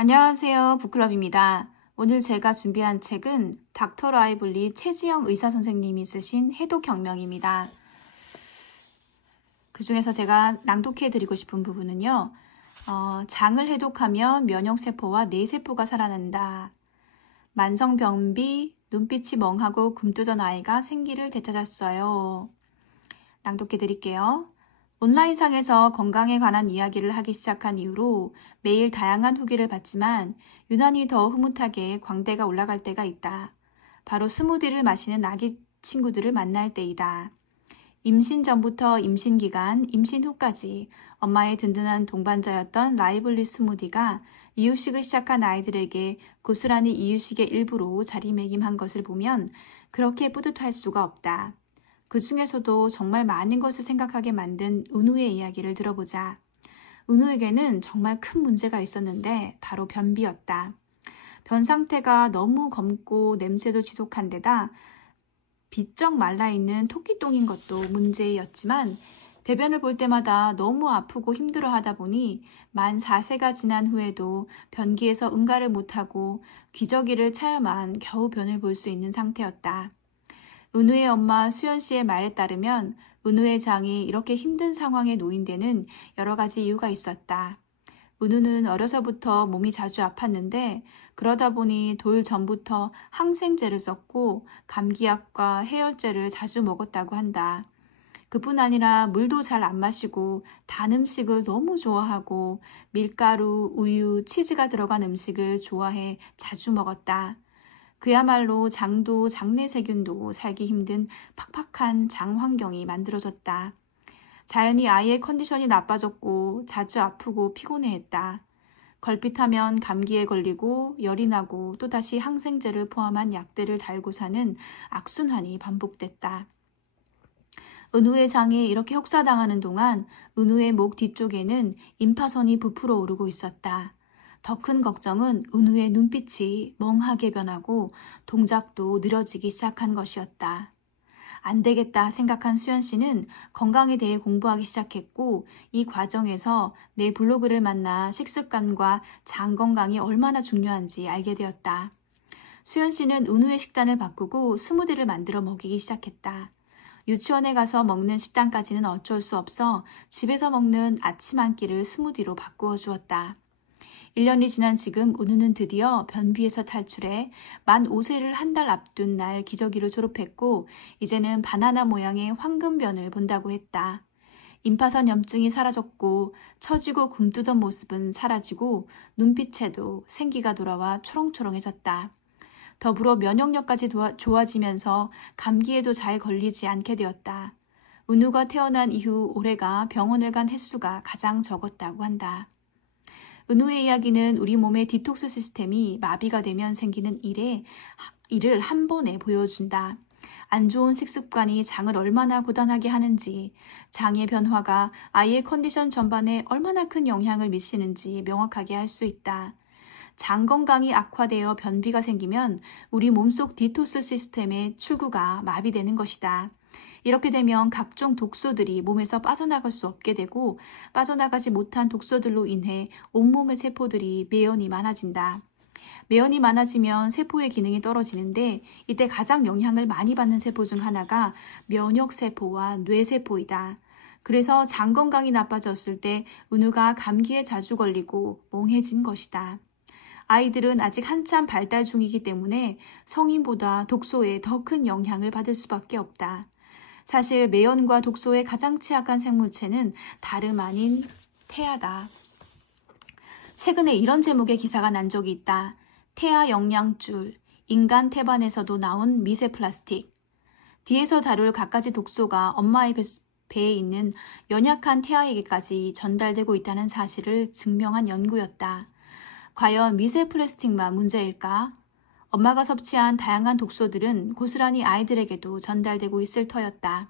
안녕하세요. 북클럽입니다. 오늘 제가 준비한 책은 닥터 라이블리 최지영 의사선생님이 쓰신 해독혁명입니다. 그 중에서 제가 낭독해드리고 싶은 부분은요. 장을 해독하면 면역세포와 뇌세포가 살아난다. 만성변비, 눈빛이 멍하고 굼뜨던 아이가 생기를 되찾았어요. 낭독해드릴게요. 온라인상에서 건강에 관한 이야기를 하기 시작한 이후로 매일 다양한 후기를 받지만 유난히 더 흐뭇하게 광대가 올라갈 때가 있다. 바로 스무디를 마시는 아기 친구들을 만날 때이다. 임신 전부터 임신 기간, 임신 후까지 엄마의 든든한 동반자였던 라이블리 스무디가 이유식을 시작한 아이들에게 고스란히 이유식의 일부로 자리매김한 것을 보면 그렇게 뿌듯할 수가 없다. 그 중에서도 정말 많은 것을 생각하게 만든 은우의 이야기를 들어보자. 은우에게는 정말 큰 문제가 있었는데 바로 변비였다. 변 상태가 너무 검고 냄새도 지독한 데다 비쩍 말라있는 토끼똥인 것도 문제였지만 대변을 볼 때마다 너무 아프고 힘들어하다 보니 만 4세가 지난 후에도 변기에서 응가를 못하고 기저귀를 차야만 겨우 변을 볼 수 있는 상태였다. 은우의 엄마 수연 씨의 말에 따르면 은우의 장이 이렇게 힘든 상황에 놓인 데는 여러 가지 이유가 있었다. 은우는 어려서부터 몸이 자주 아팠는데 그러다 보니 돌 전부터 항생제를 썼고 감기약과 해열제를 자주 먹었다고 한다. 그뿐 아니라 물도 잘 안 마시고 단 음식을 너무 좋아하고 밀가루, 우유, 치즈가 들어간 음식을 좋아해 자주 먹었다. 그야말로 장도 장내세균도 살기 힘든 팍팍한 장 환경이 만들어졌다. 자연히 아이의 컨디션이 나빠졌고 자주 아프고 피곤해했다. 걸핏하면 감기에 걸리고 열이 나고 또다시 항생제를 포함한 약들을 달고 사는 악순환이 반복됐다. 은우의 장이 이렇게 혹사당하는 동안 은우의 목 뒤쪽에는 임파선이 부풀어 오르고 있었다. 더 큰 걱정은 은우의 눈빛이 멍하게 변하고 동작도 느려지기 시작한 것이었다. 안 되겠다 생각한 수연 씨는 건강에 대해 공부하기 시작했고 이 과정에서 내 블로그를 만나 식습관과 장 건강이 얼마나 중요한지 알게 되었다. 수연 씨는 은우의 식단을 바꾸고 스무디를 만들어 먹이기 시작했다. 유치원에 가서 먹는 식단까지는 어쩔 수 없어 집에서 먹는 아침 한 끼를 스무디로 바꾸어 주었다. 1년이 지난 지금 은우는 드디어 변비에서 탈출해 만 5세를 한 달 앞둔 날 기저귀로 졸업했고 이제는 바나나 모양의 황금변을 본다고 했다. 임파선 염증이 사라졌고 처지고 굼뜨던 모습은 사라지고 눈빛에도 생기가 돌아와 초롱초롱해졌다. 더불어 면역력까지 좋아지면서 감기에도 잘 걸리지 않게 되었다. 은우가 태어난 이후 올해가 병원을 간 횟수가 가장 적었다고 한다. 은우의 이야기는 우리 몸의 디톡스 시스템이 마비가 되면 생기는 일을 한 번에 보여준다. 안 좋은 식습관이 장을 얼마나 고단하게 하는지, 장의 변화가 아이의 컨디션 전반에 얼마나 큰 영향을 미치는지 명확하게 할 수 있다. 장 건강이 악화되어 변비가 생기면 우리 몸속 디톡스 시스템의 출구가 마비되는 것이다. 이렇게 되면 각종 독소들이 몸에서 빠져나갈 수 없게 되고 빠져나가지 못한 독소들로 인해 온몸의 세포들이 매연이 많아진다. 매연이 많아지면 세포의 기능이 떨어지는데 이때 가장 영향을 많이 받는 세포 중 하나가 면역세포와 뇌세포이다. 그래서 장 건강이 나빠졌을 때 은우가 감기에 자주 걸리고 멍해진 것이다. 아이들은 아직 한참 발달 중이기 때문에 성인보다 독소에 더 큰 영향을 받을 수밖에 없다. 사실 매연과 독소에 가장 취약한 생물체는 다름 아닌 태아다. 최근에 이런 제목의 기사가 난 적이 있다. 태아 영양줄, 인간 태반에서도 나온 미세 플라스틱. 뒤에서 다룰 갖가지 독소가 엄마의 배에 있는 연약한 태아에게까지 전달되고 있다는 사실을 증명한 연구였다. 과연 미세 플라스틱만 문제일까? 엄마가 섭취한 다양한 독소들은 고스란히 아이들에게도 전달되고 있을 터였다.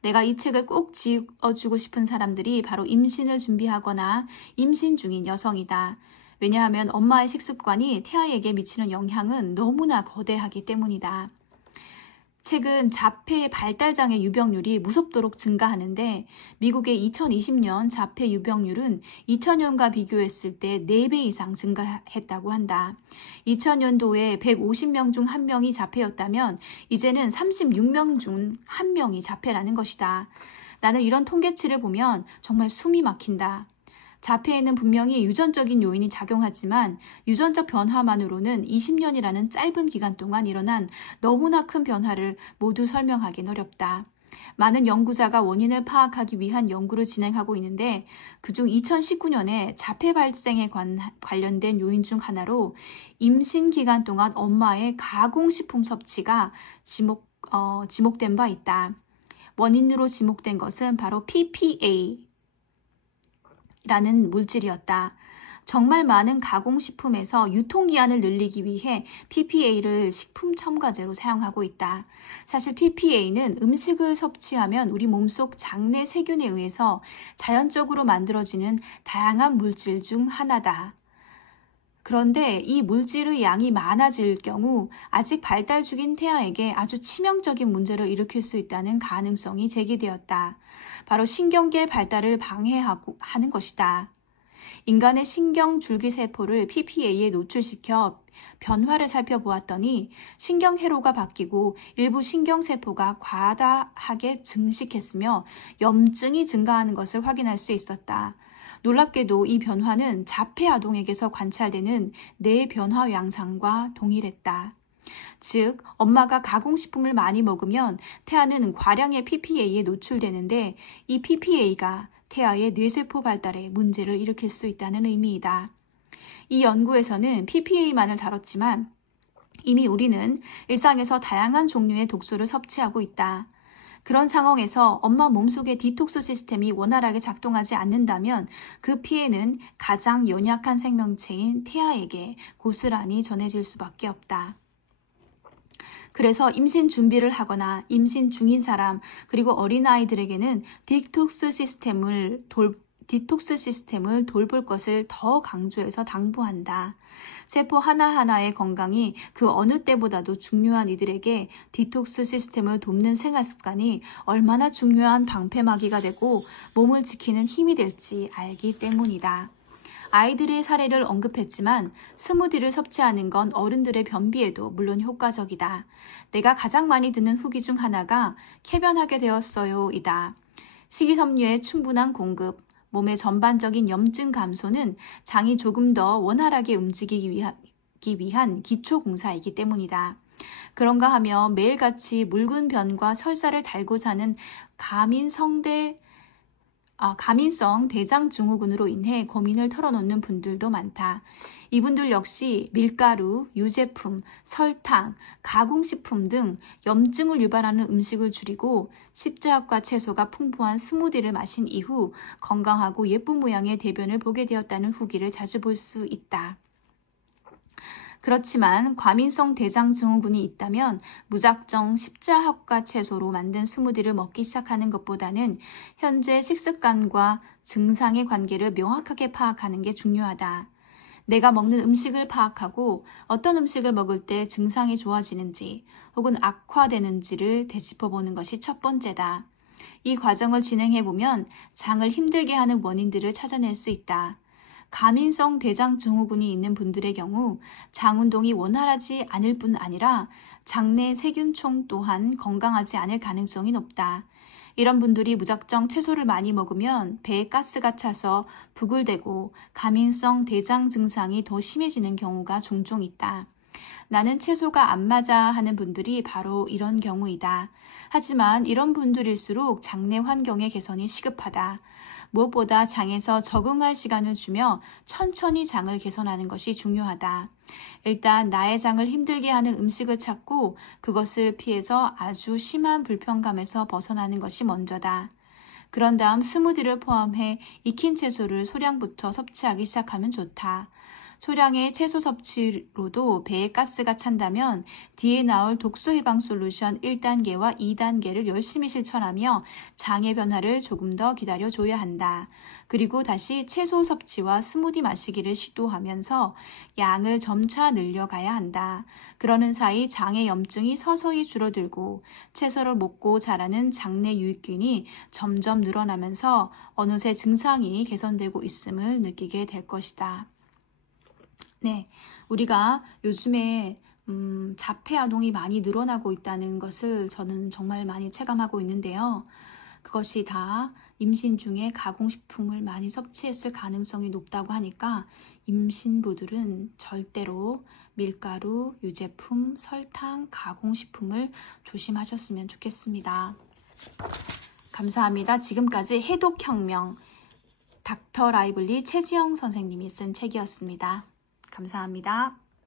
내가 이 책을 꼭 지어주고 싶은 사람들이 바로 임신을 준비하거나 임신 중인 여성이다. 왜냐하면 엄마의 식습관이 태아에게 미치는 영향은 너무나 거대하기 때문이다. 최근 자폐 발달장애 유병률이 무섭도록 증가하는데 미국의 2020년 자폐 유병률은 2000년과 비교했을 때 4배 이상 증가했다고 한다. 2000년도에 150명 중 1명이 자폐였다면 이제는 36명 중 1명이 자폐라는 것이다. 나는 이런 통계치를 보면 정말 숨이 막힌다. 자폐에는 분명히 유전적인 요인이 작용하지만 유전적 변화만으로는 20년이라는 짧은 기간 동안 일어난 너무나 큰 변화를 모두 설명하기는 어렵다. 많은 연구자가 원인을 파악하기 위한 연구를 진행하고 있는데 그중 2019년에 자폐 발생에 관련된 요인 중 하나로 임신 기간 동안 엄마의 가공식품 섭취가 지목된 바 있다. 원인으로 지목된 것은 바로 PPA 라는 물질이었다. 정말 많은 가공식품에서 유통기한을 늘리기 위해 PPA를 식품 첨가제로 사용하고 있다. 사실 PPA는 음식을 섭취하면 우리 몸속 장내 세균에 의해서 자연적으로 만들어지는 다양한 물질 중 하나다. 그런데 이 물질의 양이 많아질 경우 아직 발달 중인 태아에게 아주 치명적인 문제를 일으킬 수 있다는 가능성이 제기되었다. 바로 신경계 발달을 방해하는 것이다. 인간의 신경줄기세포를 PPA에 노출시켜 변화를 살펴보았더니 신경회로가 바뀌고 일부 신경세포가 과다하게 증식했으며 염증이 증가하는 것을 확인할 수 있었다. 놀랍게도 이 변화는 자폐 아동에게서 관찰되는 뇌 변화 양상과 동일했다. 즉, 엄마가 가공식품을 많이 먹으면 태아는 과량의 PPA에 노출되는데 이 PPA가 태아의 뇌세포 발달에 문제를 일으킬 수 있다는 의미이다. 이 연구에서는 PPA만을 다뤘지만 이미 우리는 일상에서 다양한 종류의 독소를 섭취하고 있다. 그런 상황에서 엄마 몸속의 디톡스 시스템이 원활하게 작동하지 않는다면 그 피해는 가장 연약한 생명체인 태아에게 고스란히 전해질 수밖에 없다. 그래서 임신 준비를 하거나 임신 중인 사람 그리고 어린아이들에게는 디톡스 시스템을 돌볼 것을 더 강조해서 당부한다. 세포 하나하나의 건강이 그 어느 때보다도 중요한 이들에게 디톡스 시스템을 돕는 생활 습관이 얼마나 중요한 방패막이가 되고 몸을 지키는 힘이 될지 알기 때문이다. 아이들의 사례를 언급했지만 스무디를 섭취하는 건 어른들의 변비에도 물론 효과적이다. 내가 가장 많이 듣는 후기 중 하나가 쾌변하게 되었어요이다. 식이섬유의 충분한 공급, 몸의 전반적인 염증 감소는 장이 조금 더 원활하게 움직이기 위한 기초 공사이기 때문이다. 그런가 하며 매일같이 묽은 변과 설사를 달고 자는 가민성 대장 증후군으로 인해 고민을 털어놓는 분들도 많다. 이분들 역시 밀가루, 유제품, 설탕, 가공식품 등 염증을 유발하는 음식을 줄이고 십자합과 채소가 풍부한 스무디를 마신 이후 건강하고 예쁜 모양의 대변을 보게 되었다는 후기를 자주 볼 수 있다. 그렇지만 과민성 대장 증후군이 있다면 무작정 십자합과 채소로 만든 스무디를 먹기 시작하는 것보다는 현재 식습관과 증상의 관계를 명확하게 파악하는 게 중요하다. 내가 먹는 음식을 파악하고 어떤 음식을 먹을 때 증상이 좋아지는지 혹은 악화되는지를 되짚어보는 것이 첫 번째다. 이 과정을 진행해보면 장을 힘들게 하는 원인들을 찾아낼 수 있다. 가민성 대장 증후군이 있는 분들의 경우 장 운동이 원활하지 않을 뿐 아니라 장내 세균총 또한 건강하지 않을 가능성이 높다. 이런 분들이 무작정 채소를 많이 먹으면 배에 가스가 차서 부글대고 가민성 대장 증상이 더 심해지는 경우가 종종 있다. 나는 채소가 안 맞아 하는 분들이 바로 이런 경우이다. 하지만 이런 분들일수록 장내 환경의 개선이 시급하다. 무엇보다 장에서 적응할 시간을 주며 천천히 장을 개선하는 것이 중요하다. 일단 나의 장을 힘들게 하는 음식을 찾고 그것을 피해서 아주 심한 불편감에서 벗어나는 것이 먼저다. 그런 다음 스무디를 포함해 익힌 채소를 소량부터 섭취하기 시작하면 좋다. 소량의 채소 섭취로도 배에 가스가 찬다면 뒤에 나올 독소 해방 솔루션 1단계와 2단계를 열심히 실천하며 장의 변화를 조금 더 기다려줘야 한다. 그리고 다시 채소 섭취와 스무디 마시기를 시도하면서 양을 점차 늘려가야 한다. 그러는 사이 장의 염증이 서서히 줄어들고 채소를 먹고 자라는 장내 유익균이 점점 늘어나면서 어느새 증상이 개선되고 있음을 느끼게 될 것이다. 네, 우리가 요즘에 자폐아동이 많이 늘어나고 있다는 것을 저는 정말 많이 체감하고 있는데요. 그것이 다 임신 중에 가공식품을 많이 섭취했을 가능성이 높다고 하니까 임신부들은 절대로 밀가루, 유제품, 설탕, 가공식품을 조심하셨으면 좋겠습니다. 감사합니다. 지금까지 해독혁명 닥터 라이블리 최지영 선생님이 쓴 책이었습니다. 감사합니다.